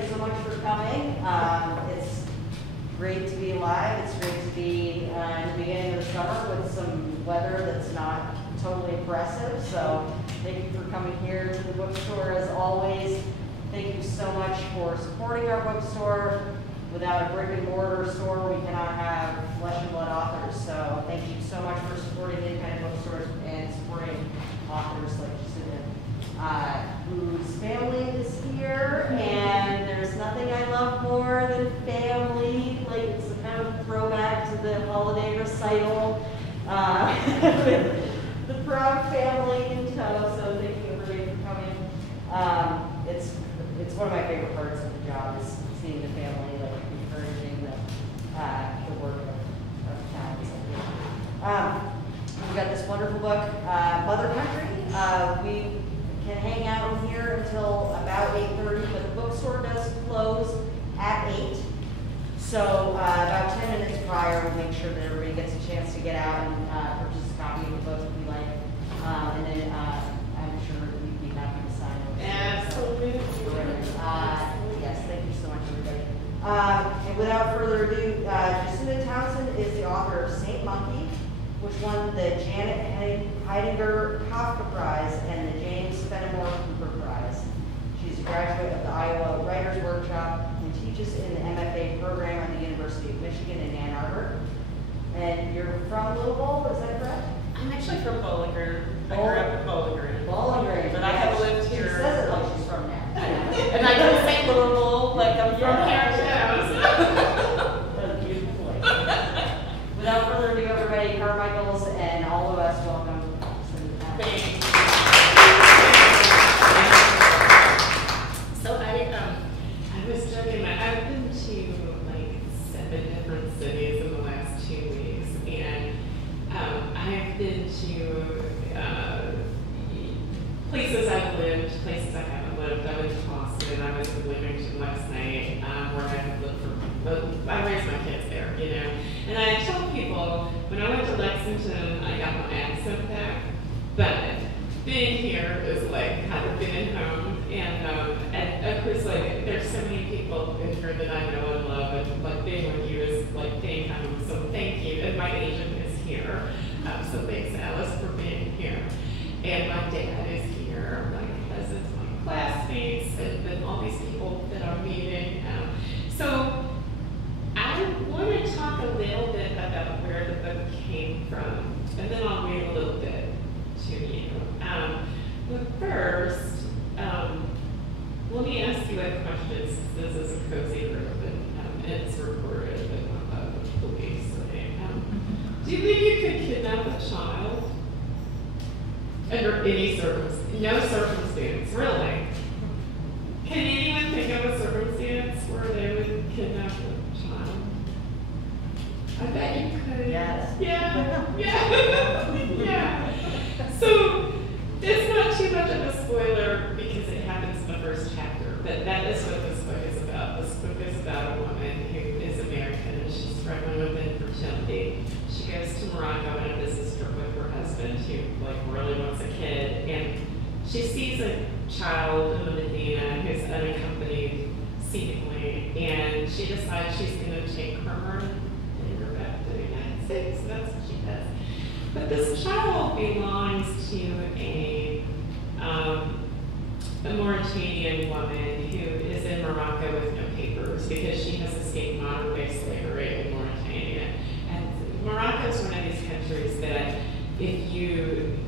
everybody so much for coming. It's great to be alive. It's great to be in the beginning of the summer with some weather that's not totally oppressive. So thank you for coming here to the bookstore as always. Thank you so much for supporting our bookstore. Without a brick and mortar store, we cannot have flesh and blood authors. So thank you so much for supporting independent bookstores and supporting authors like Jacinda, whose family is here. And there's nothing I love more than family. Like, it's a kind of throwback to the holiday recital with the proud family in tow. So thank you everybody for coming. It's one of my favorite parts of the job is seeing the family, like encouraging the work of towns. We've got this wonderful book, Mother Country. We can hang out in here until about 8:30, but the bookstore does close at 8. So about 10 minutes prior, we'll make sure that everybody gets a chance to get out and purchase a copy of the book if you like. And then I'm sure we'd be happy to sign it. Absolutely. Yes, thank you so much, everybody. And without further ado, Jacinda Townsend is the author of Saint Monkey, which won the Janet Heidinger Kafka Prize and the James Fenimore Cooper Prize. She's a graduate of the Iowa Writers Workshop and teaches in the MFA program at the University of Michigan in Ann Arbor. And you're from Louisville, is that correct? I'm actually from Bowling Green. I grew up in Bowling Green. Bowling Green. But I have lived here. She says it like she's from there. And I can say Louisville like I'm from here too. That's a beautiful place. Without further ado, everybody, Carmichael's and all of us, welcome. Thanks. So I was joking that I've been to like 7 different cities in the last 2 weeks, and I've been to places I've lived, places I haven't lived. I went to Boston, I went to Wilmington last night, where I have lived for, I raised my kids there, you know. And I tell people, when I went to Lexington, I got my accent back, but being here is like kind of being home. And of course, like, there's so many people in here that I know and love, and like being with you is like being home, so thank you. And my agent is here, so thanks Alice for being here. And my dad is here, my cousins, my classmates, and all these people that I'm meeting. So I want to talk a little bit about where the book came from, and then I'll read a little bit to you. But first, let me ask you a question, since this is a cozy room and it's recorded and police. Do you think you could kidnap a child? Under any circumstance, no circumstance, really. Can anyone think of a circumstance where they would kidnap a child? I bet you could. Yes. Yeah, yeah, yeah. So, it's not too much of a spoiler because it happens in the first chapter, but that is what this book is about. This book is about a woman who is American and she's struggling with infertility. She goes to Morocco on a business trip with her husband who like really wants a kid, and she sees a child in the Medina who's unaccompanied seemingly, and she decides she's going to take her and bring her back to the United States. So that's what she does. But this child belongs to a Mauritanian woman who is in Morocco with no papers because she has escaped modern-day slavery in Mauritania. And Morocco is one of these countries that if you,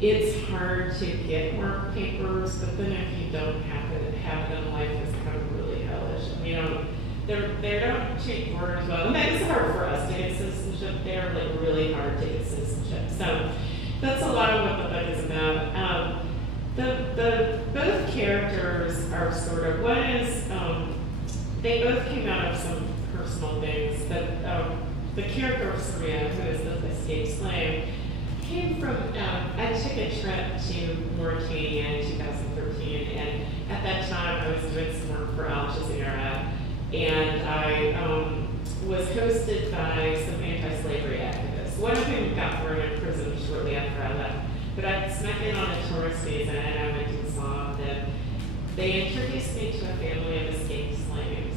it's hard to get work papers, but then if you don't have them, life is kind of really hellish. You know, they don't treat foreigners well. And it's hard for us to get citizenship. They're like really hard to get citizenship. So that's a lot of what the book is about. Both characters are sort of, one is, they both came out of some personal things. The character of Saria, who is the escaped slave, came from, I took a trip to Mauritania in 2013, and at that time I was doing some work for Al Jazeera, and I was hosted by some anti-slavery activists, one of whom got thrown in prison shortly after I left. But I snuck in on a tourist visa and I went and saw them. they introduced me to a family of escaped slaves.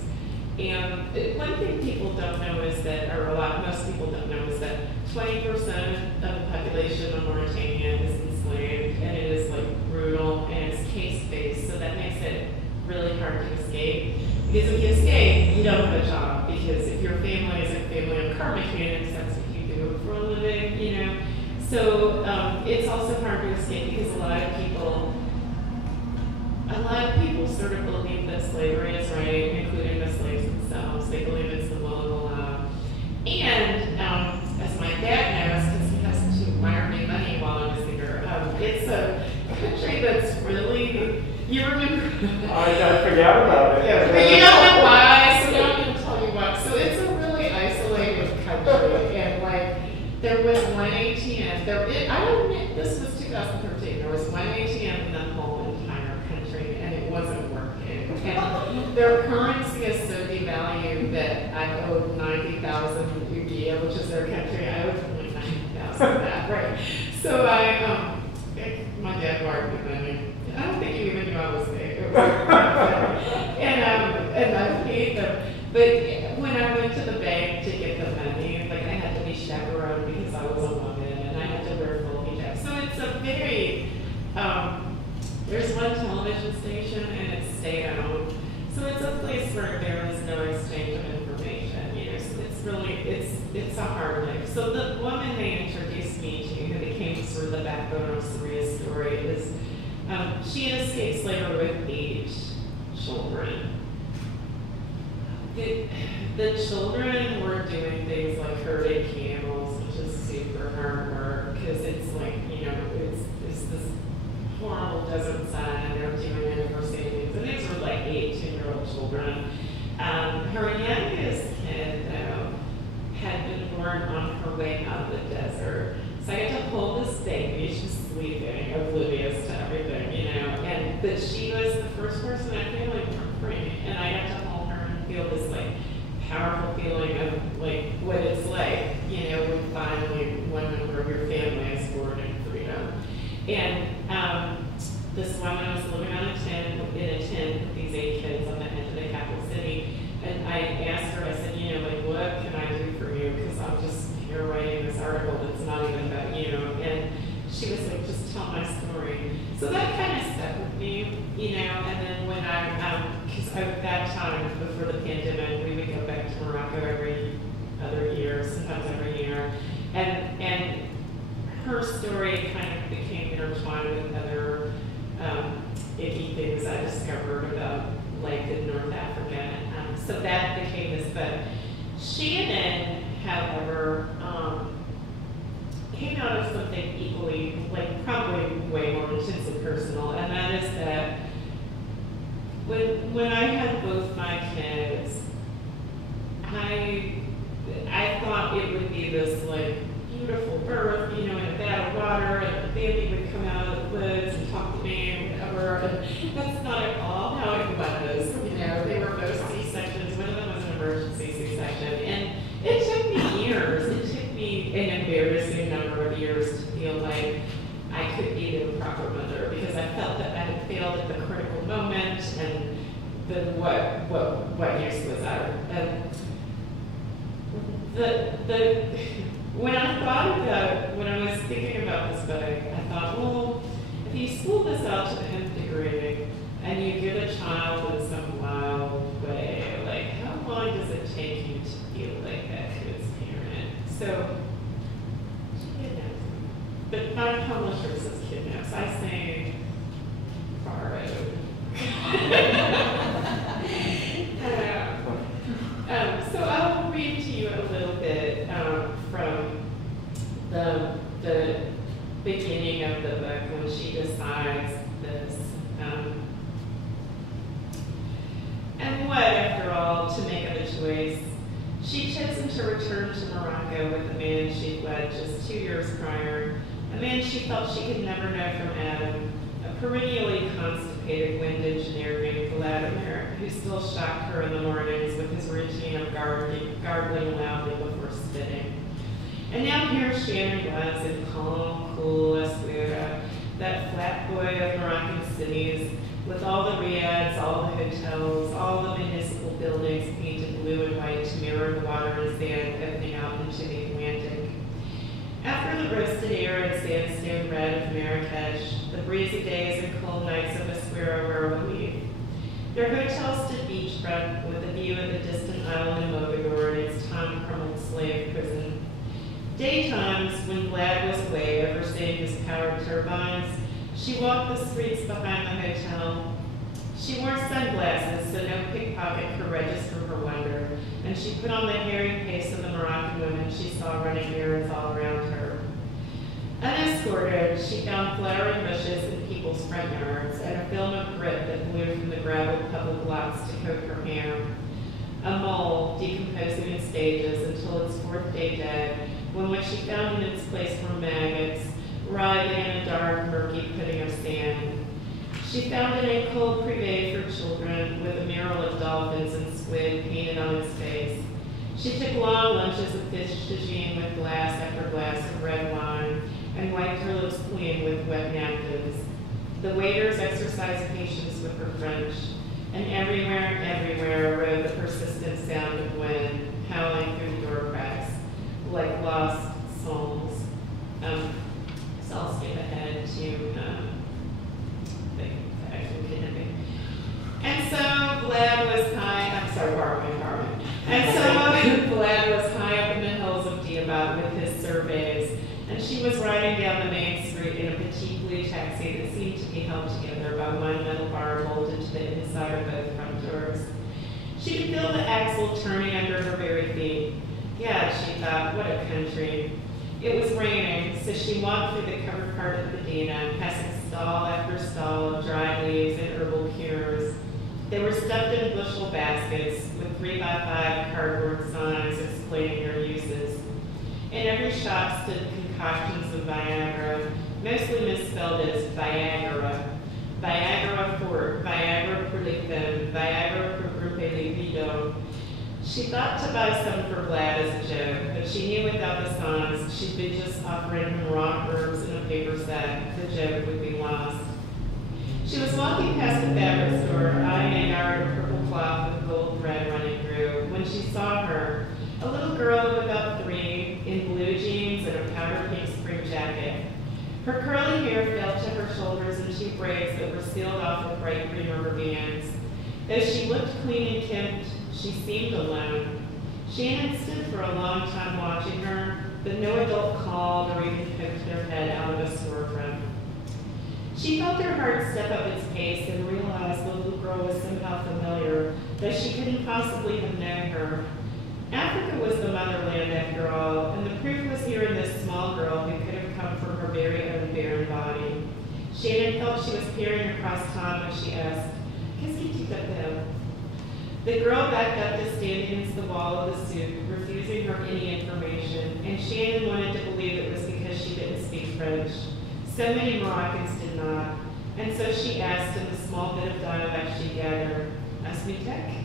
And one thing people don't know is that, or most people don't know, is that 20% of the population of Mauritania is enslaved, and it is like brutal, and it's case-based, so that makes it really hard to escape. Because if you escape, you don't have a job, because if your family is a family of car mechanics, that's what you do for a living, you know. So it's also hard to escape because a lot of people sort of believe that slavery is right, including the slaves themselves. They believe it's the will of Allah. And as my dad knows, because he has to wire me money while I was here, it's a country that's really, you remember? I forgot about it. Yeah, but you don't know why, so now I'm going to tell you why. So it's a really isolated country, and like, there was one ATM, this was 2013, there was one ATM in the whole entire country, and it wasn't working. And their currency is so devalued that I owed 90,000 Ukiah, which is their country. I owed only 90,000 of that, right? So my dad wired me money. I don't think you even knew I was there. And I paid them. But when I went to the bank to get the money, like I had to be chaperoned because I was a woman, and I had to wear full hijab. So it's a very, there's one television station and it's state-owned. So it's a place where there is no exchange of information, you know, so it's really, it's a hard life. So the woman they introduced me to, who became sort of the backbone of Saria's story, is she had escaped slavery with 8 children. The children were doing things like herding camels, which is super hard work, because it's like, you know, it's this horrible desert sun, and they're doing it for savings. And these were like 18-year-old children. Her youngest kid, though, had been born on her way out of the desert. So I got to hold this baby. She's sleeping, oblivious to everything, you know. But she was the first person in that family born free, and I got to hold her and feel this like powerful feeling of like what it's like, you know, when finally one member of your family is born in freedom. And this woman was living on in a tent with these 8 kids on the edge of the capital city. And I asked her, I said, you know, like, what can I do for you? Because I'm just here writing this article that's not even about you. And she was like, just tell my story. So that kind of stuck with me, you know. And then when because at that time, before the pandemic, we would go back to Morocco every other year, sometimes every year. And her story kind of became intertwined with other icky things I discovered about life in North Africa. So that became this book. Shannon, however, came out of something equally, like probably way more intense and personal, and that is that when I had both my kids, I thought it would be this like beautiful birth, you know, in a vat of water, and the baby would come out of the woods and talk to me and whatever. And that's not at all how it was. You know, they were both C-sections. One of them was an emergency C-section, and it took me years. It took me an embarrassing number of years to feel like I could be the proper mother, because I felt that I had failed at the critical moment, and then what use was I? When I was thinking about this book, I thought, well, if you spool this out to the nth degree and you give a child in some wild way, like how long does it take you to feel like that to its parent? So she kidnaps me. But my publisher says kidnaps. I say borrowed. So I'll read to you a little bit from the beginning of the book when she decides this. And what, after all, to make of a choice? She'd chosen to return to Morocco with the man she'd wed just 2 years prior, a man she felt she could never know from Adam, a perennially constipated wind engineer named Vladimir, who still shocked her in the mornings with his routine of gargling loudly before spitting. And now here Shannon was in calm, cool Aswira, that flat boy of Moroccan cities, with all the riads, all the hotels, all the municipal buildings painted blue and white to mirror the water and sand opening out into the Atlantic. After the roasted air and sandstone red of Marrakesh, the breezy days and cold nights of Essaouira were a relief. Their hotel stood beachfront with a view of the distant island of Mogador and its time-crumbled slave prison. Daytimes, when Vlad was away overseeing his power turbines, she walked the streets behind the hotel. She wore sunglasses so no pickpocket could register her wonder, and she put on the hairy pace of the Moroccan women she saw running errands all around her. Unescorted, she found flowering bushes in people's front yards and a film of grit that blew from the graveled public lots to coat her hair. A mole, decomposing in stages until its fourth day dead, when what she found in its place were maggots, writhing in a dark, murky pudding of sand. She found an école privée for children with a mural of dolphins and squid painted on its face. She took long lunches of fish tagine with glass after glass of red wine and wiped her lips clean with wet napkins. The waiters exercised patience with her French, and everywhere rode the persistent sound of wind howling through the door cracks like lost souls. So I'll skip ahead to the actual kidnapping. And so Vlad was high, I'm sorry, borrowing. And so Vlad was high up in the hills of Diabat with his surveys, and she was riding down the main street in a petite blue taxi that seemed to be held together by one metal bar bolted to the inside of both front doors. She could feel the axle turning under her very feet. Yeah, she thought, what a country. It was raining, so she walked through the covered part of Medina, passing stall after stall of dried leaves and herbal cures. They were stuffed in bushel baskets with 3x5 cardboard signs explaining their uses. In every shop stood concoctions of Viagra, mostly misspelled as Viagra. Viagra Fort, Viagra pour les femmes, Viagra pour grouper les rideaux. She thought to buy some for Vlad as a joke, but she knew without the signs she'd be just offering him raw herbs in a paper sack. The joke would be lost. She was walking past the fabric store, eyeing a yard of purple cloth with gold thread running through, when she saw her, a little girl of about 3, in blue jeans and a powder pink spring jacket. Her curly hair fell to her shoulders in 2 braids that were sealed off with bright green rubber bands. Though she looked clean and kempt, she seemed alone. Shannon stood for a long time watching her, but no adult called or even poked their head out of a storefront. She felt her heart step up its pace and realized the little girl was somehow familiar, though she couldn't possibly have known her. Africa was the motherland after all, and the proof was here in this small girl who could have come from her very own barren body. Shannon felt she was peering across Tom when she asked, "Qu'est-ce que tu t'appelles?" The girl backed up to stand against the wall of the soup, refusing her any information, and Shannon wanted to believe it was because she didn't speak French. So many Moroccans did not, and so she asked in the small bit of dialect she gathered, "Asmitek?"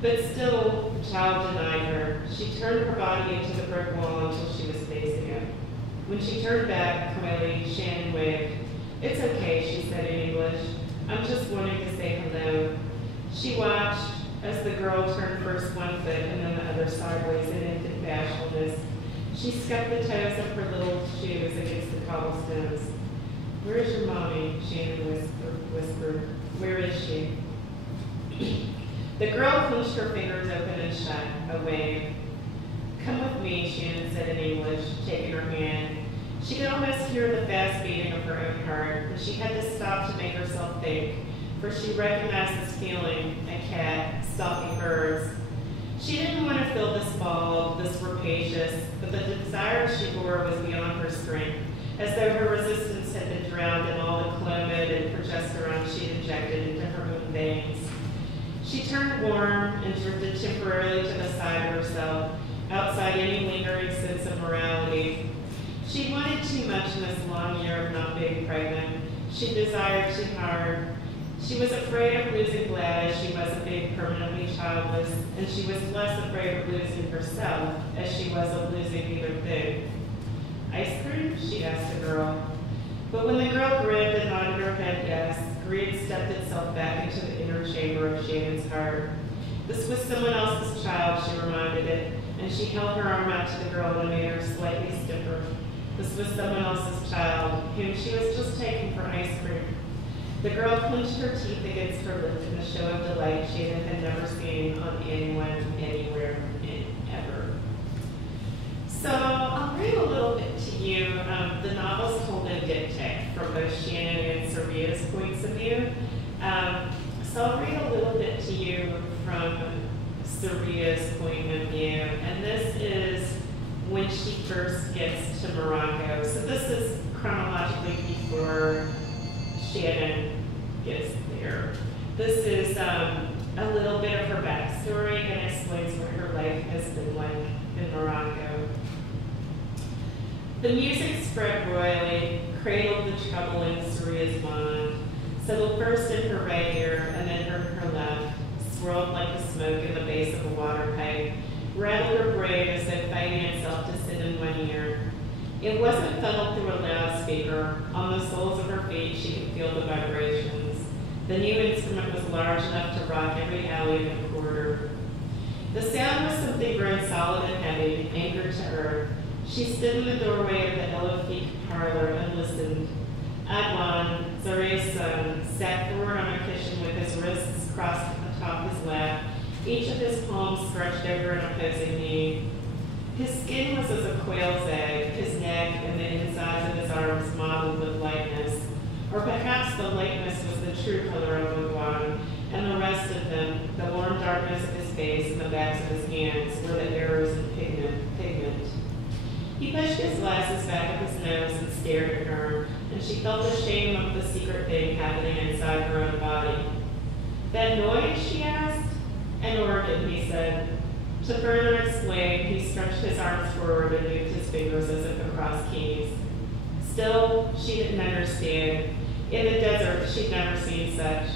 But still, the child denied her. She turned her body into the brick wall until she was facing it. When she turned back, coyly, Shannon waved. "It's okay," she said in English. "I'm just wanting to say hello." She watched as the girl turned first one foot and then the other sideways in infant bashfulness. She scuffed the toes of her little shoes against the cobblestones. "Where is your mommy?" Shannon whispered. "Where is she?" The girl clenched her fingers open and shut, a wave. "Come with me," Shannon said in English, taking her hand. She could almost hear the fast beating of her own heart, and she had to stop to make herself think, for she recognized this feeling, a cat stalking birds. She didn't want to feel this bald, this rapacious, but the desire she bore was beyond her strength, as though her resistance had been drowned in all the clomid and progesterone she'd injected into her own veins. She turned warm and drifted temporarily to the side of herself, outside any lingering sense of morality. She wanted too much in this long year of not being pregnant. She desired too hard. She was afraid of losing Vlad as she was of being permanently childless, and she was less afraid of losing herself as she was of losing either thing. "Ice cream?" she asked the girl. But when the girl grinned and nodded her head yes, greed stepped itself back into the inner chamber of Shannon's heart. This was someone else's child, she reminded it, and she held her arm out to the girl in a manner slightly stiffer. This was someone else's child, whom she was just taking for ice cream. The girl clenched her teeth against her lip in a show of delight Shannon had never seen on anyone, anywhere, ever. So I'll read a little bit to you. The novel's told in diptych from both Shannon and Saria's points of view. So I'll read a little bit to you from Saria's point of view. And this is when she first gets to Morocco. So this is chronologically before Shannon gets there. This is a little bit of her backstory and explains what her life has been like in Morocco. The music spread royally, cradled the trouble in Saria's mind, settled first in her right ear and then her left, swirled like the smoke in the base of a water pipe, rattled her brain as though fighting itself to sit in one ear. It wasn't funneled through a loudspeaker. On the soles of her feet, she could feel the vibrations. The new instrument was large enough to rock every alley in the corridor. The sound was something grown solid and heavy, anchored to earth. She stood in the doorway of the Elefik parlor and listened. Adwan, Zare's son, sat forward on a cushion with his wrists crossed atop his lap, each of his palms stretched over an opposing knee. His skin was as a quail's egg, his neck and the insides of his arms mottled with lightness. Or perhaps the lightness was the true color of Adwan, and the rest of them, the warm darkness of his face and the backs of his hands, were the errors in pigment. He pushed his glasses back up his nose and stared at her, and she felt the shame of the secret thing happening inside her own body. That noise, she asked? An organ, he said. To further explain, he stretched his arms forward and moved his fingers as if across keys. Still, she didn't understand. In the desert, she'd never seen such.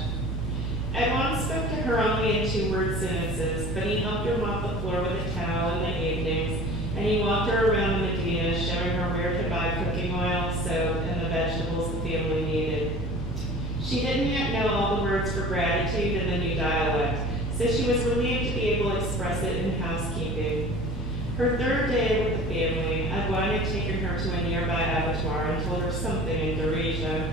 Adwan spoke to her only in two-word sentences, but he helped her mop the floor with a towel in the evenings, and he walked her around the Medina, showing her where to buy cooking oil, soap, and the vegetables the family needed. She didn't yet know all the words for gratitude in the new dialect, so she was relieved to be able to express it in housekeeping. Her third day with the family, Adwan had taken her to a nearby abattoir and told her something in Darija.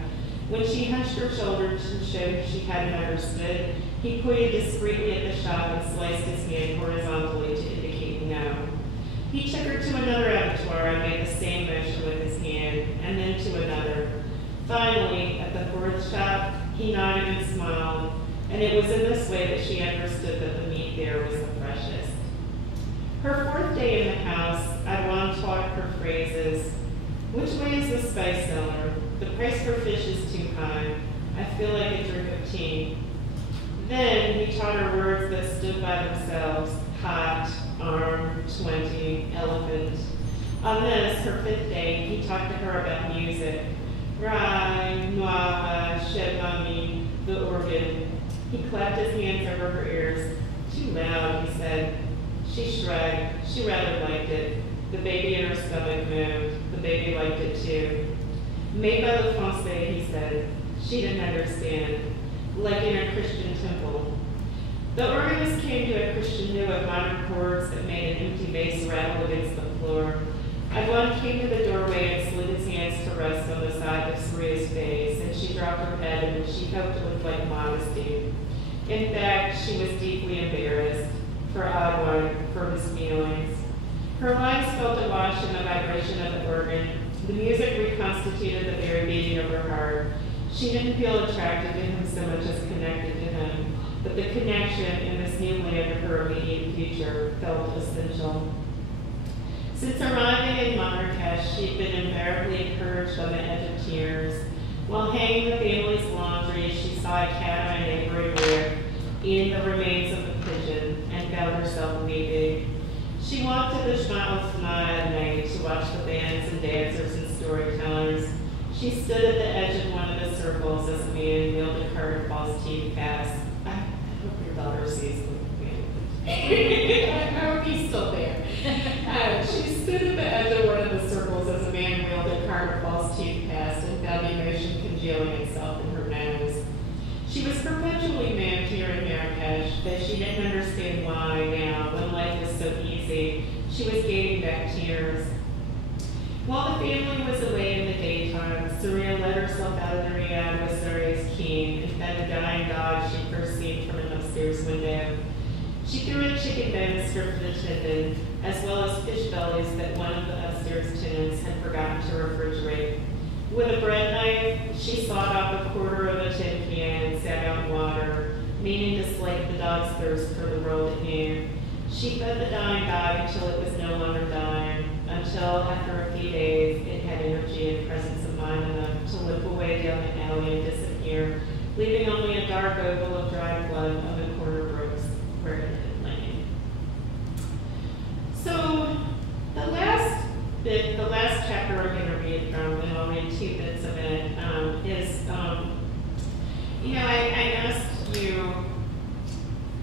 When she hunched her shoulders to show she hadn't understood, he pointed discreetly at the shop and sliced his hand horizontally to indicate no. He took her to another abattoir and made the same motion with his hand, and then to another. Finally, at the fourth shop, he nodded and smiled, and it was in this way that she understood that the meat there was the freshest. Her fourth day in the house, Adwan taught her phrases. Which way is the spice cellar? The price for fish is too high. I feel like a drink of tea. Then he taught her words that stood by themselves. Hot, arm, 20, elephant. On this, her fifth day, he talked to her about music. Rai, Noava, Shebami, the organ. He clapped his hands over her ears. Too loud, he said. She shrugged. She rather liked it. The baby in her stomach moved. The baby liked it too. Made by the Français, he said. She didn't understand. Like in a Christian temple. The organist came to a Christian hymn of modern chords that made an empty bass rattle against the floor. Adwan came to the doorway and slid his hands to rest on the side of Saria's face, and she dropped her head and she hoped to look like modesty. In fact, she was deeply embarrassed for Adwan, for his feelings. Her lungs felt awash in the vibration of the organ. The music reconstituted the very beating of her heart. She didn't feel attracted to him so much as connected to him, but the connection in this new land of her immediate future felt essential. Since arriving in Marrakesh, she'd been invariably encouraged on the edge of tears. While hanging the family's laundry, she saw a cat on a neighboring roof, eating the remains of the pigeon, and found herself weeping. She walked to the Schmaltz at night to watch the bands and dancers and storytellers. She stood at the edge of one of the circles as a man wheeled a cart of false teeth past. I hope your daughter sees the man. I hope he's still there. She stood at the edge of one of the circles as a man wheeled a cart of false teeth past and found emotion congealing itself in her nose. but she didn't understand why now, when life was so easy. She was gaining back tears. While the family was away in the daytime, Surya let herself out of the riad with Surya's king and fed a dying dog she'd first seen from an upstairs window. She threw in chicken bones stripped and tendon, as well as fish bellies that one of the upstairs tenants had forgotten to refrigerate. With a bread knife, she sawed off a quarter of a tin can and sat out in water, meaning to slake the dog's thirst for the world it knew. She fed the dying dog until it was no longer dying, until after a few days it had energy and presence of mind enough to limp away down the alley and disappear, leaving only a dark oval of dried blood on the corner brooks where it had lain. So the last chapter I'm going to read from, and I'll read 2 bits of it, is, I asked you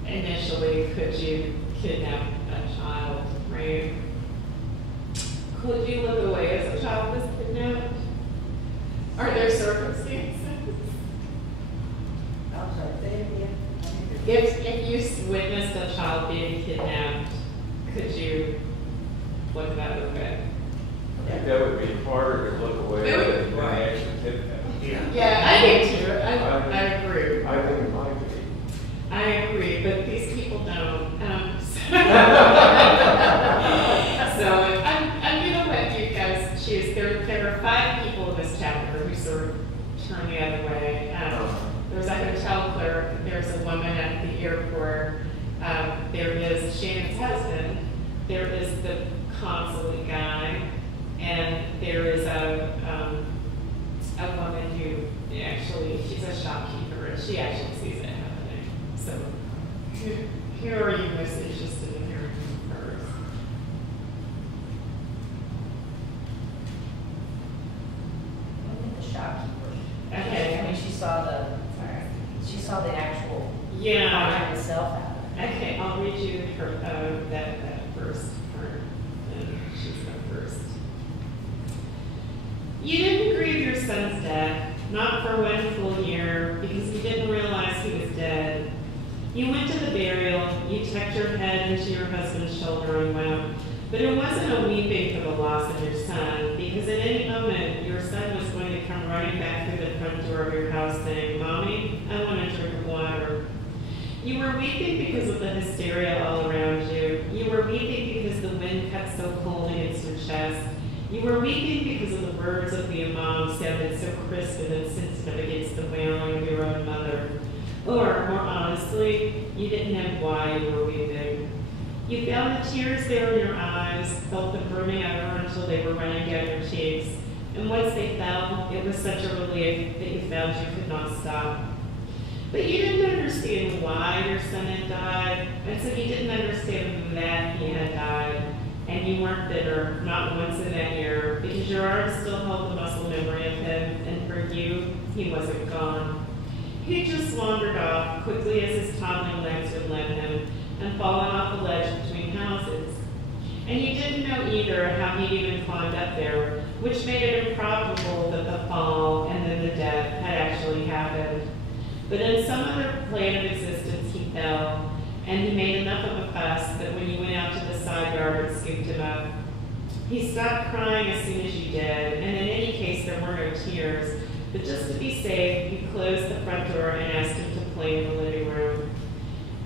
initially, could you kidnap a child, right? Could you look away as a child was kidnapped? Are there circumstances? I'm sorry, say it again. If you witnessed a child being kidnapped, could you look that away? I think that would be harder to look away It would, than right. actually kidnap. Yeah, I do too. I agree. I think it might be. I agree, but these people don't. So I'm going to let you guys choose. There are 5 people in this chapter who sort of turn the other way. There's a hotel clerk. There's a woman at the airport. There is Janet Townsend. There is the consulate guy. And there is a woman who actually, she's a shopkeeper, and she actually sees it happening. So who are you most interested in hearing first? I think the shopkeeper. Okay. I mean, she saw the actual Yeah. crime itself happen. Okay, I'll read you her, that first part, and she's the first. You didn't grieve your son's death, not for 1 full year, because you didn't realize he was dead. You went to the burial, you tucked your head into your husband's shoulder and wept, but it wasn't a weeping for the loss of your son, because at any moment your son was going to come running back through the front door of your house saying, "Mommy, I want a drink of water." You were weeping because of the hysteria all around you. You were weeping because the wind cut so cold against your chest. You were weeping because of the words of the imam sounded so crisp and insensitive against the wailing of your own mother. Or, more honestly, you didn't know why you were weeping. You found the tears there in your eyes, felt them brimming over until they were running down your cheeks, and once they fell, it was such a relief that you found you could not stop. But you didn't understand why your son had died, and so you didn't understand that he had died. And you weren't bitter, not once in that year, because your arms still held the muscle memory of him, and for you, he wasn't gone. He just wandered off quickly as his toddling legs would let him, and fallen off the ledge between houses. And you didn't know either how he'd even climbed up there, which made it improbable that the fall and then the death had actually happened. But in some other plane of existence he fell, and he made enough of a fuss that when you went out to the side yard and scooped him up, he stopped crying as soon as you did, and in any case there were no tears, but just to be safe, you closed the front door and asked him to play in the living room.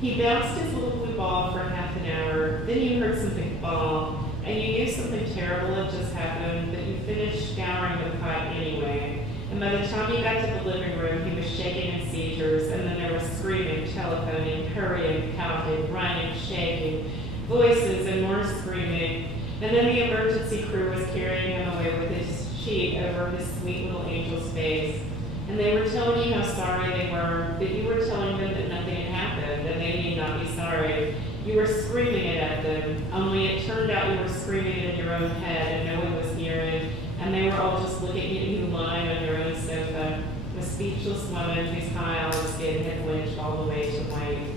He bounced his little blue ball for half an hour, then you heard something fall, and you knew something terrible had just happened, but you finished scouring the cot anyway. And by the time you got to the living room, he was shaking in seizures, and then there was screaming, telephoning, hurrying, pouting, running, shaking, voices and more screaming. And then the emergency crew was carrying him away with his sheet over his sweet little angel's face. And they were telling you how sorry they were, but you were telling them that nothing had happened, and they need not be sorry. You were screaming it at them, only it turned out you were screaming it in your own head, and no one was hearing. And they were all just looking at you lying on your own sofa, a speechless woman whose high olive skin had bleached all the way to white.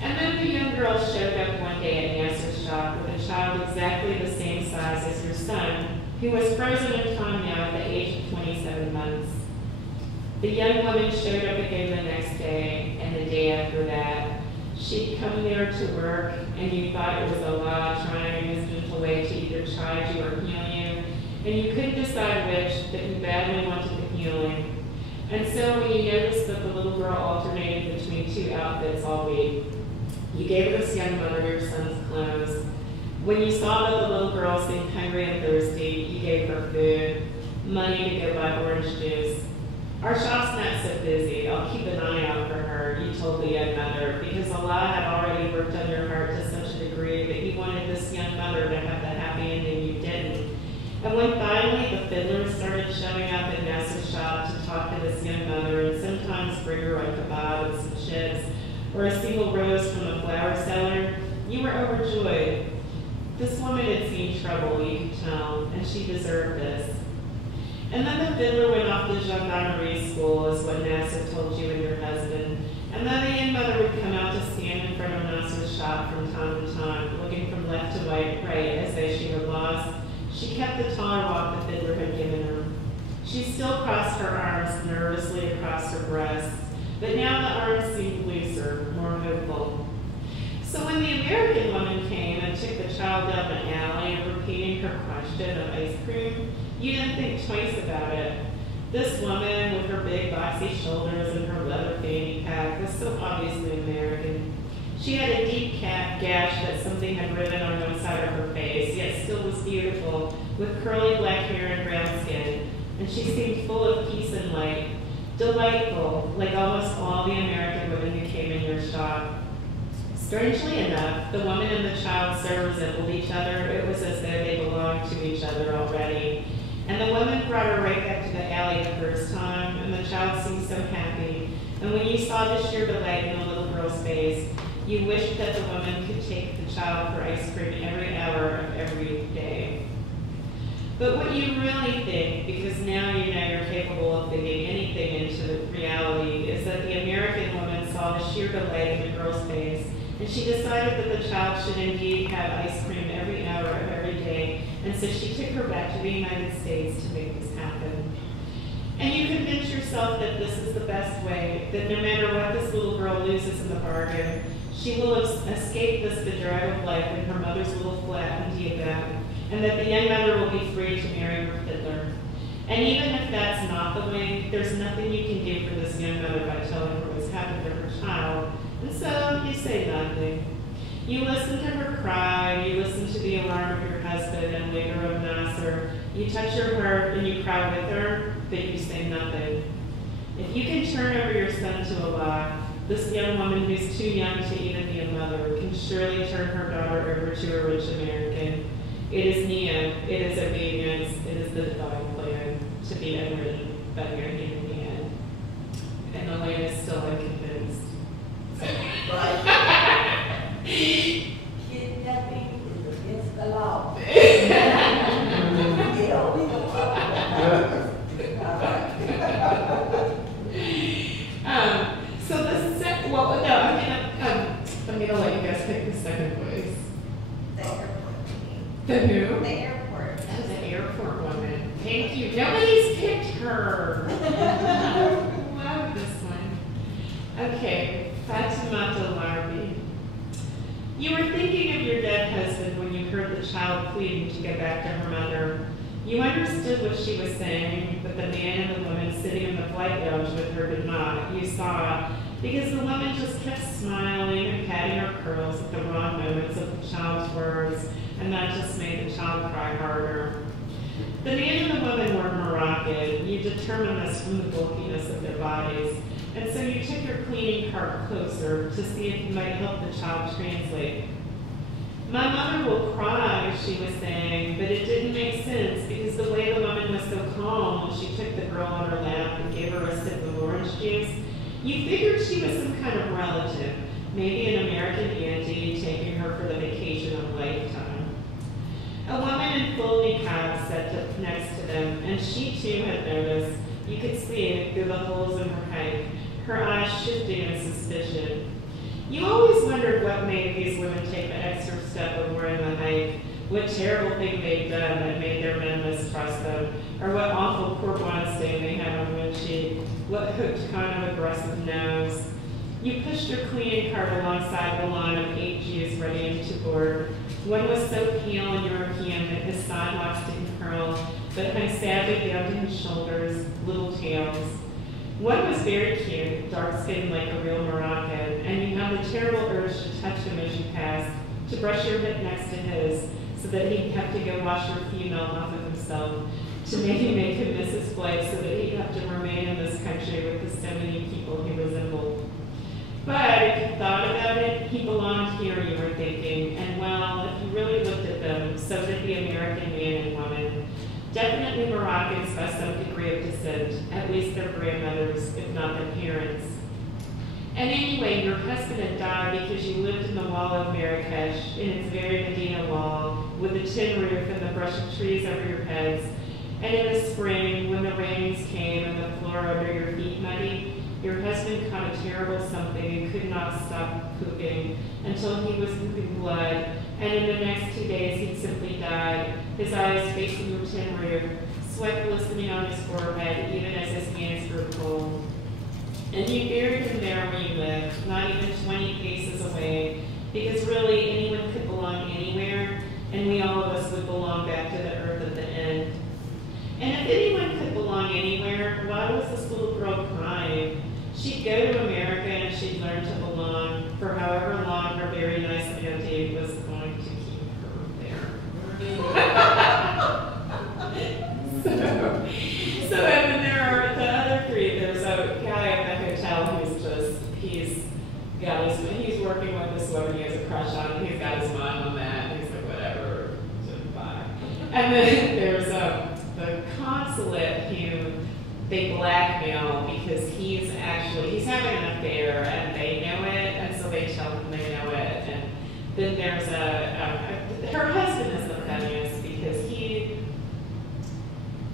And then the young girl showed up one day at Nasser's shop with a child exactly the same size as your son, who was frozen in time now at the age of 27 months. The young woman showed up again the next day, and the day after that. She'd come there to work, and you thought it was Allah trying in his gentle way to either chide you or heal you, and you couldn't decide which, but you badly wanted the healing. And so when you noticed that the little girl alternated between two outfits all week, you gave this young mother your son's clothes. When you saw that the little girl seemed hungry and thirsty, you gave her food, money to go buy orange juice. Our shop's not so busy. I'll keep an eye out for her, you told the young mother, because Allah had already worked on your heart to such a degree that you wanted this young mother to have the happy ending you didn't. And when finally the fiddlers started showing up in Nasser's shop to talk to this young mother and sometimes bring her a kebab and some chips or a single rose from a flower seller, you were overjoyed. This woman had seen trouble, you could tell, and she deserved this. And then the fiddler went off to gendarmerie school, is what Nasser told you and your husband. And then the young mother would come out to stand in front of Nasser's shop from time to time, looking from left to right as though she were lost. She kept the taller walk the fiddler had given her. She still crossed her arms nervously across her breasts, but now the arms seemed looser, more hopeful. So when the American woman came and took the child down the alley, repeating her question of ice cream, you didn't think twice about it. This woman, with her big boxy shoulders and her leather fanny pack, was so obviously American. She had a deep gash that something had riven on one side of her face, yet still was beautiful, with curly black hair and brown skin, and she seemed full of peace and light, delightful, like almost all the American women who came in your shop. Strangely enough, the woman and the child so resembled each other, it was as though they belonged to each other already. And the woman brought her right back to the alley the first time, and the child seemed so happy. And when you saw the sheer delight in the little girl's face, you wished that the woman could take the child for ice cream every hour of every day. But what you really think, because now you know you're capable of thinking anything into reality, is that the American woman saw the sheer delight in the girl's face, and she decided that the child should indeed have ice cream every hour of every day, and so she took her back to the United States to make this happen. And you convince yourself that this is the best way, that no matter what this little girl loses in the bargain, she will escape this bedraggled life in her mother's little flat in Diabet, and that the young mother will be free to marry her fiddler. And even if that's not the way, there's nothing you can do for this young mother by telling her what's happened to her child. And so you say nothing. You listen to her cry, you listen to the alarm of your husband and later of Nasser. You touch her heart and you cry with her, but you say nothing. If you can turn over your son to Allah, this young woman who's too young to even be a mother can surely turn her daughter over to a rich American. It is niyah, it is obedience, it is the divine plan to be unwritten by your hand in hand. And Elaine is still unconvinced. Kidnapping is against the law. So the second, well, no, I'm gonna let you guys pick the second voice. The airport. The who? The airport. That was an airport woman. Thank you. Nobody's picked her. Love this one. Okay, Fatimata Larbi. You were thinking of your dead husband when you heard the child pleading to go back to her mother. You understood what she was saying, but the man and the woman sitting in the flight lounge with her did not. You saw it, because the woman just kept smiling and patting her curls at the wrong moments of the child's words, and that just made the child cry harder. The man and the woman were Moroccan. You determined this from the bulkiness of their bodies, and so you took your cleaning cart closer to see if you might help the child translate. My mother will cry, she was saying, but it didn't make sense because the way the woman was so calm when she took the girl on her lap and gave her a sip of orange juice, you figured she was some kind of relative, maybe an American auntie taking her for the vacation of a lifetime. A woman in full niqab sat up next to them, and she too had noticed. You could see it through the holes in her hike, her eyes shifting in suspicion. You always wondered what made these women take the extra step of wearing the hike, what terrible thing they'd done that made their men mistrust them, or what awful Courvoisier stain they had on one cheek, what hooked kind of aggressive nose. You pushed your cleaning cart alongside the line of 8 Jews ready to board. One was so pale and European that his side locks didn't curl, but hung sadly down to his shoulders, little tails. One was very cute, dark-skinned like a real Moroccan, and you had the terrible urge to touch him as you passed, to brush your hip next to his, so that he'd have to go wash your female off of himself, to maybe make him miss his flight so that he'd have to remain in this country with the so many people he resembled. But if you thought about it, he belonged here, you were thinking, and well, if you really looked at them, so did the American man and woman. Definitely Moroccans by some degree of descent, at least their grandmothers, if not their parents. And anyway, your husband had died because you lived in the wall of Marrakesh, in its very Medina wall, with a tin roof and the brush of trees over your heads. And in the spring, when the rains came and the floor under your feet muddy, your husband caught a terrible something and could not stop pooping until he was pooping blood, and in the next 2 days he'd simply died, his eyes facing your tin roof, sweat glistening on his forehead even as his hands grew cold. And you buried him there where you lived, not even 20 paces away, because really anyone could belong anywhere, and we all of us would belong back to the earth at the end. And if anyone could belong anywhere, why was this little girl crying? She'd go to America and she'd learn to belong for however long her very nice auntie was going to keep her there. So and then there are the other 3. There's a guy at the hotel who's just, he's working with this woman he has a crush on, and he's got his mind on that, and he's like, whatever, just bye. And then there's the consulate who they blackmail because he's having an affair and they know it, and so they tell him they know it. And then there's her husband is the funniest because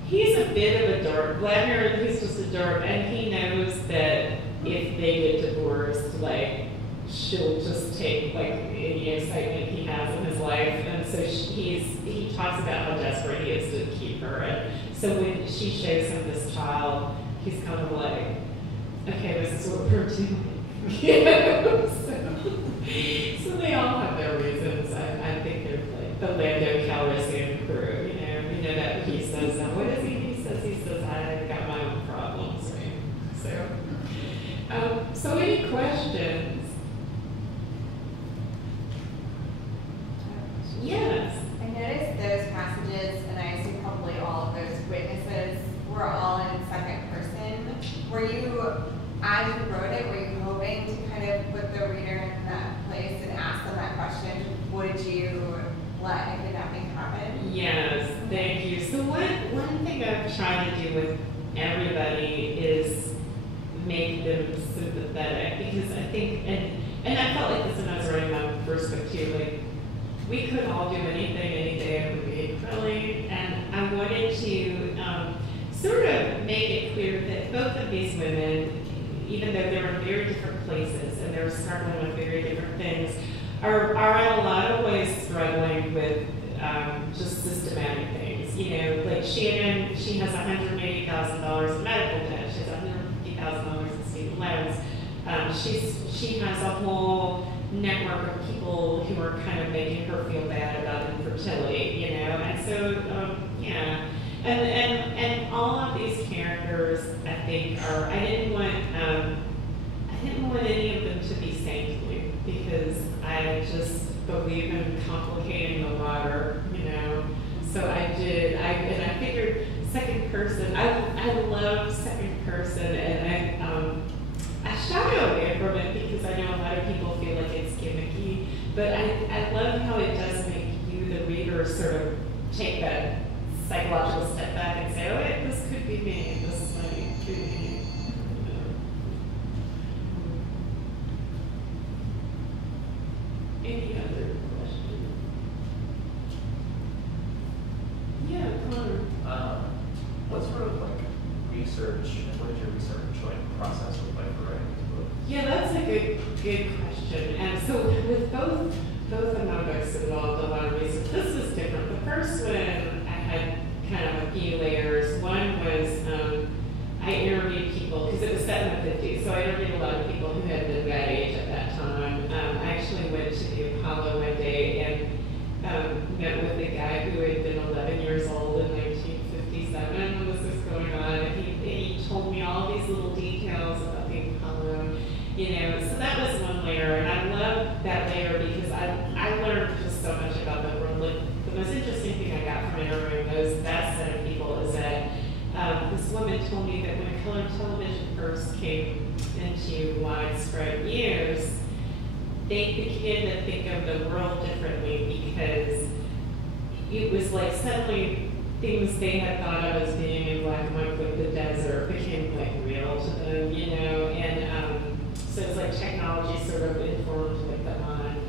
he's a bit of a dork. Vladimir, he's just a dork, and he knows that if they get divorced, like, she'll just take like any excitement he has in his life, and so he talks about how desperate he is to keep her. And so when she shows him this child, he's kind of like, okay, this is what we're doing. So they all have their reasons. I think they're like the Lando Calrissian crew. You know that he says, what is he? He says, I got my own problems, right? So any questions? Yes. I noticed those passages, and I assume probably all of those witnesses were all in second person. Were you, as you wrote it, were you hoping to kind of put the reader in that place and ask them that question? Would you let a kidnapping happen? Yes, thank you. So one thing I've tried to do with everybody is make them sympathetic, because I think, and I felt like this when I was writing my first book too, like, we could all do anything any day of the week, really, and I wanted to sort of make it clear that both of these women, even though they're in very different places and they're struggling with very different things, are in a lot of ways struggling with just systematic things. You know, like Shannon, she has $180,000 in medical debt, she has $150,000 in student loans. She has a whole network of people who are kind of making her feel bad about infertility, you know, and so, yeah. And all of these characters, I think, I didn't want any of them to be saintly, because I just believe in complicating the water, you know. So I figured second person, I love second person, and I shy away from it because I know a lot of people feel like it's gimmicky, but I love how it does make you, the reader, sort of take that psychological step back and say, oh, this could be me, this is my could be me. Any other questions? Yeah, Connor. What sort of like research, and what did your research process look like for writing this book? Yeah, that's a good question. And so with both of my books involved a lot of research. This was different. The first one, I had kind of a few layers. One was I interviewed people people, because it was set in the 50s, so I interviewed a lot of people who had been that age at that time. I actually went to the Apollo one day and met with a guy who had been 11 years old in 1957 when this was going on, and he told me all these little details about the Apollo, so that was one layer, and I love that layer because I learned just so much about the world. Like, the most interesting thing I got from interviewing that set of people is that this woman told me that when color television first came into widespread use, they began to think of the world differently because it was like suddenly things they had thought of as being in black and white, like the desert, became like real to them, and so it's like technology sort of informed like the mind.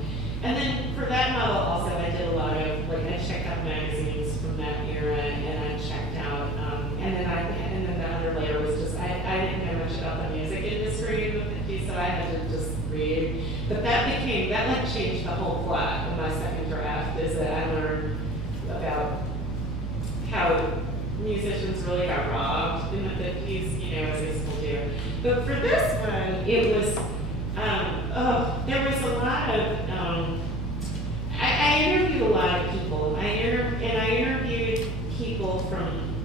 And then for that model also, I did a lot of, like, I checked out magazines from that era, and I checked out, and then the other layer was just, I didn't know much about the music industry in the 50s, so I had to just read. But that like changed the whole plot of my second draft, is that I learned about how musicians really got robbed in the 50s, as they still do. But for this one, it was, there was a lot of, I interviewed a lot of people. I interviewed people from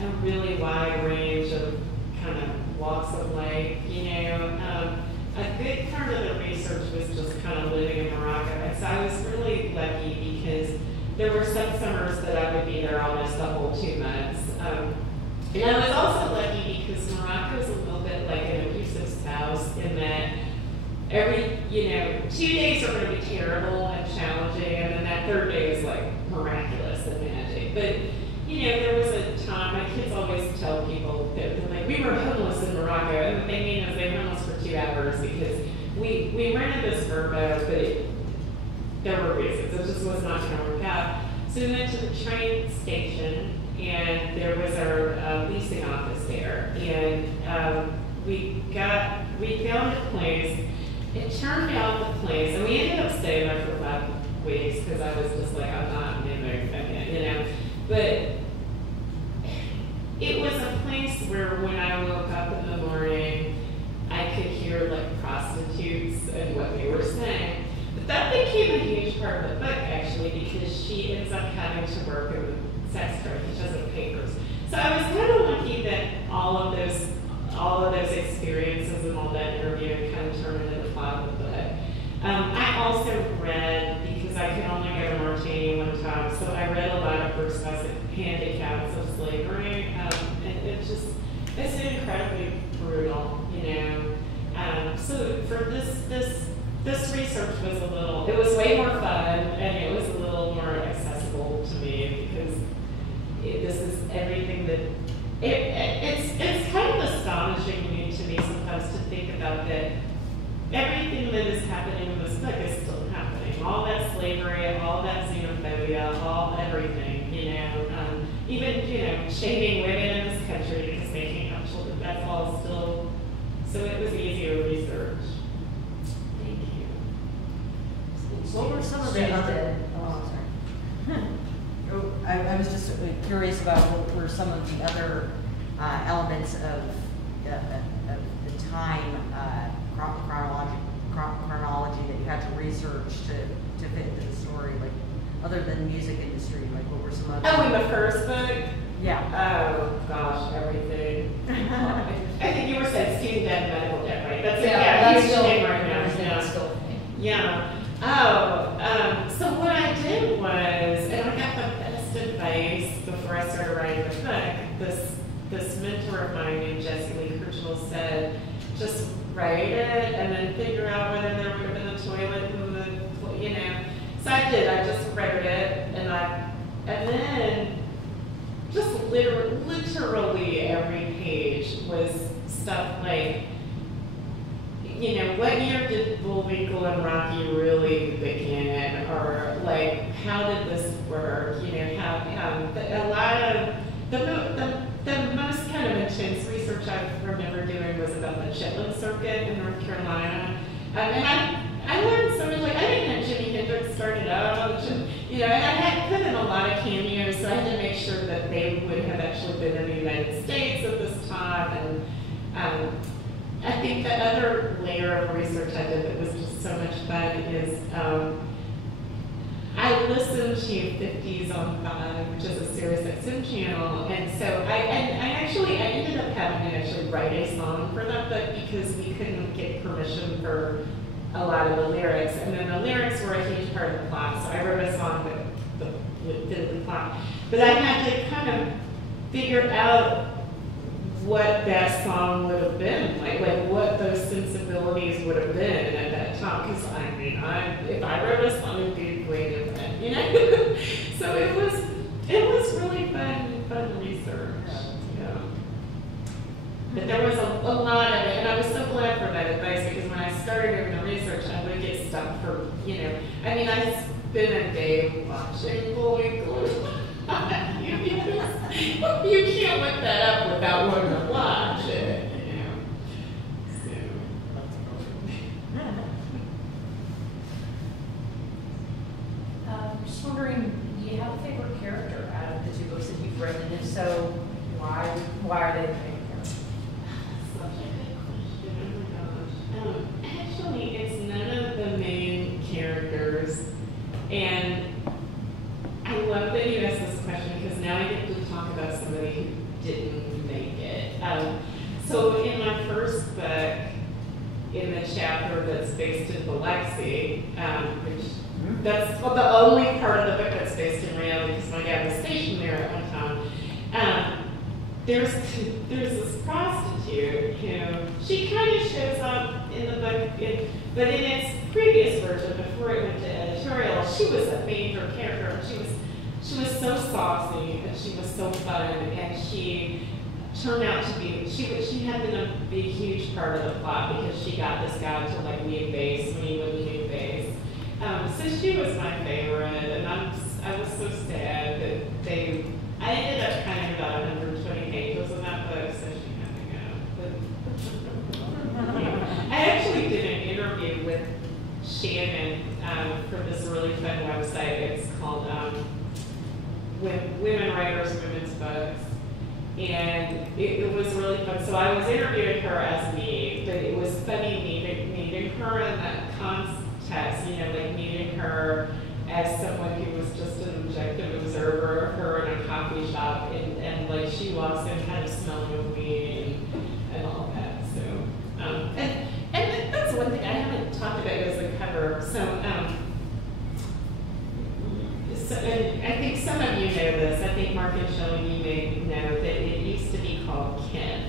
a really wide range of kind of walks of life, A good part of the research was just kind of living in Morocco. And so I was really lucky because there were some summers that I would be there almost the whole 2 months. And I was also lucky because Morocco is a little bit like an abusive spouse in that every, 2 days are going to be terrible and challenging, and then that third day is like miraculous and magic. But, there was a time, my kids always tell people that they're like, we were homeless in Morocco, and what they mean is they were homeless for 2 hours because we rented this Verbo, but there were reasons. It just was not going to work out. So we went to the train station, and there was our leasing office there, and we found a place. It turned out the place, and we ended up staying there for 5 weeks because I was just like, I'm not moving again, But it was a place where when I woke up in the morning, I could hear like prostitutes and what they were saying. But that became a huge part of the book, actually, because she ends up having to work in the sex trade. She doesn't papers. So I was kind of lucky that all of those experiences and all that interviewing kind of turned into the plot of the book. I also read, because I could only get a martini one time, so I read a lot of books about the handicaps of slavery, and it's incredibly brutal, So for this research was it was way more fun, and it was a little more accessible to me because this is everything that it's kind of astonishing to me sometimes to think about that everything that is happening in this book is still happening. All that slavery, all that xenophobia, all everything, even shaming women in this country because they can't have children. That's all still. So it was easier research. Thank you. What were some of the other? Oh, I'm sorry. I was just curious about what were some of the other elements of the time chronology that you had to research to fit into the story, like other than music industry, like what were some other? Oh, in the first book? Yeah. Oh gosh, everything. I think you were saying student debt, medical debt, right? That's that's huge still thing right now. everything's still a thing. Yeah. Oh, so what I did was, and I got the best advice before I started writing the book. This mentor of mine named Jacinda Townsend said, just write it and then figure out whether there would have been a toilet in the, So I did. I just wrote it, and then just literally every page was stuff like, what year did Bullwinkle and Rocky really begin? Or like, how did this work? How a lot of the most kind of intense research I remember doing was about the Chitlin Circuit in North Carolina. And I learned so much, like I didn't know Jimi Hendrix started out, and I had put in a lot of cameos, so I had to make sure that they would have actually been in the United States at this time. And think the other layer of research I did that was just so much fun is I listened to 50s on 5, which is a Sirius XM channel, and so I ended up having to actually write a song for that book because we couldn't get permission for a lot of the lyrics, and then the lyrics were a huge part of the plot, so I wrote a song that did the plot. But I had to kind of figure out what that song would have been, like what those sensibilities would have been at that time. Because I mean, if I wrote a song, it would be way different, you know. So it was really fun research. Yeah. But there was a lot of it, and I was so glad for that advice because when I started doing the research, I would get stuck for, you know. I mean, I spent a day watching Boy Glue. You can't look that up without wanting to watch it, you know. I'm just wondering, do you have a favorite character out of the 2 books that you've written? And if so, why are they the favorite character? Such a good question. Oh my gosh. Actually, it's none of the main characters, and I love that you asked this question because now I get to talk about somebody who didn't make it. So in my first book, in the chapter that's based in Biloxi, which that's the only part of the book that's based in reality because my dad was stationed there at one time. There's this prostitute who she kind of shows up in the book, but in its previous version, before it went to editorial, she was a major character. And she was so saucy and she was so fun, and she turned out to be she had been a big huge part of the plot because she got this guy to like leave base when he wouldn't leave base. So she was my favorite, and I was so sad that I ended up cutting about 120 pages in that book, so she had to go. I actually did an interview with Shannon for this really fun website. It's called Women Writers, Women's Books. And it was really fun. So I was interviewing her as me, but it was funny meeting her in that context, you know, like meeting her as someone who was just an objective observer of her in a coffee shop, and like she walks in kind of smelling of weed and all that. So, and that's one thing I haven't talked about as a cover. So, and I think some of you know this. I think Mark and Shelley, you may know that it used to be called Kith.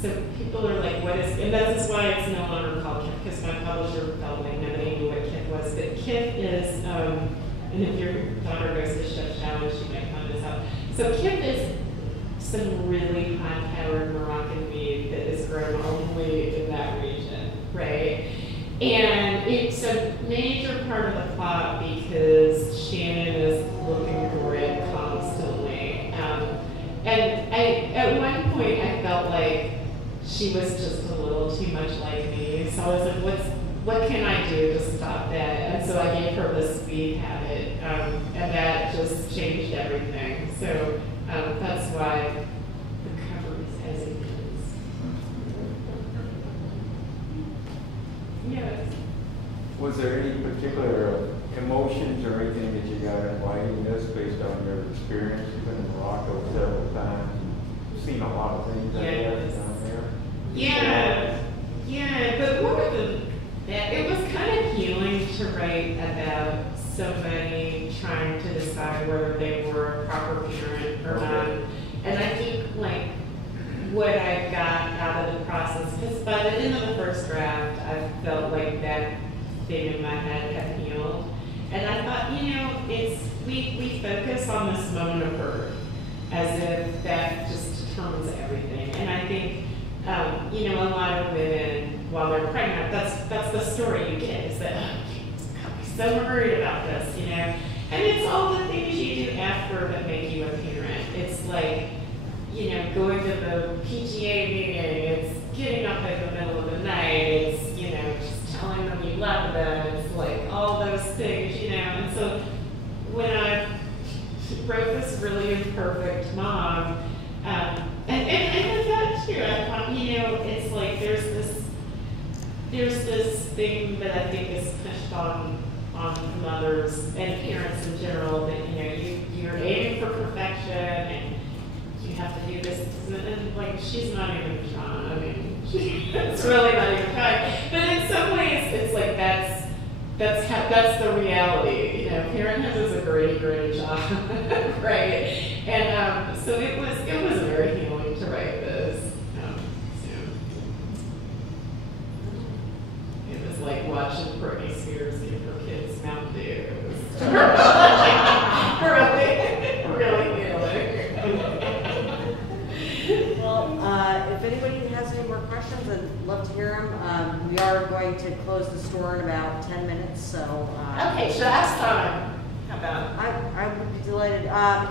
So people are like, what is, and that's why it's no longer called Kith, because my publisher felt like nobody knew what Kith was. But Kith is, and if your daughter goes to Chef Challenge, she might find this out. So Kith is some really high-powered Moroccan weed that is grown only in that region, right? And it's a major part of the plot because Shannon is looking for it constantly. And at one point I felt like she was just a little too much like me. So I was like, what can I do to stop that? And so I gave her the speed habit, and that just changed everything. So that's why the cover is as it is. Yes. Was there any particular emotions or anything that you got in writing this based on your experience? You've been in Morocco several times, you've seen a lot of things down there. Yeah, but one of them, it was kind of healing to write about somebody trying to decide whether they were a proper parent or not. And I think like what I got out of the process, because by the end of the first draft, I felt like that thing in my head had healed. And I thought, you know, we focus on this moment of birth as if that just determines everything. And I think, you know, a lot of women, while they're pregnant, that's the story you get, is that, oh, God, I'm so worried about this, you know. And it's all the things you do after that make you a parent. It's like, you know, going to the PTA meeting, it's getting up in the middle of the night, it's, you know, just telling them you love them, it's like all those things, you know. And so when I wrote this really imperfect mom, and with that too, I thought, you know, it's like there's this there's this thing that I think is pushed on mothers and parents in general that, you know, you're aiming for perfection and you have to do this, and like, she's not even trying. I mean, it's really not even trying. But in some ways, it's like that's the reality. You know, parenthood is a great job, right? And so it was very healing to write this. It was like watching Britney Spears give her kids Mountain Dew. It was really healing. Well, if anybody has any more questions, I'd love to hear them. We are going to close the store in about 10 minutes, so. Okay, so that's time. How about? I would be delighted.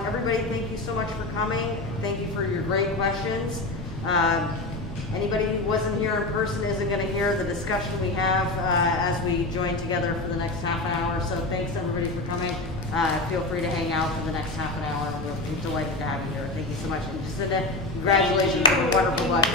Everybody, thank you so much for coming. Thank you for your great questions. Anybody who wasn't here in person isn't going to hear the discussion we have as we join together for the next half an hour. So thanks everybody for coming. Feel free to hang out for the next half an hour. We're delighted to have you here. Thank you so much. And Jacinda, congratulations on a wonderful life.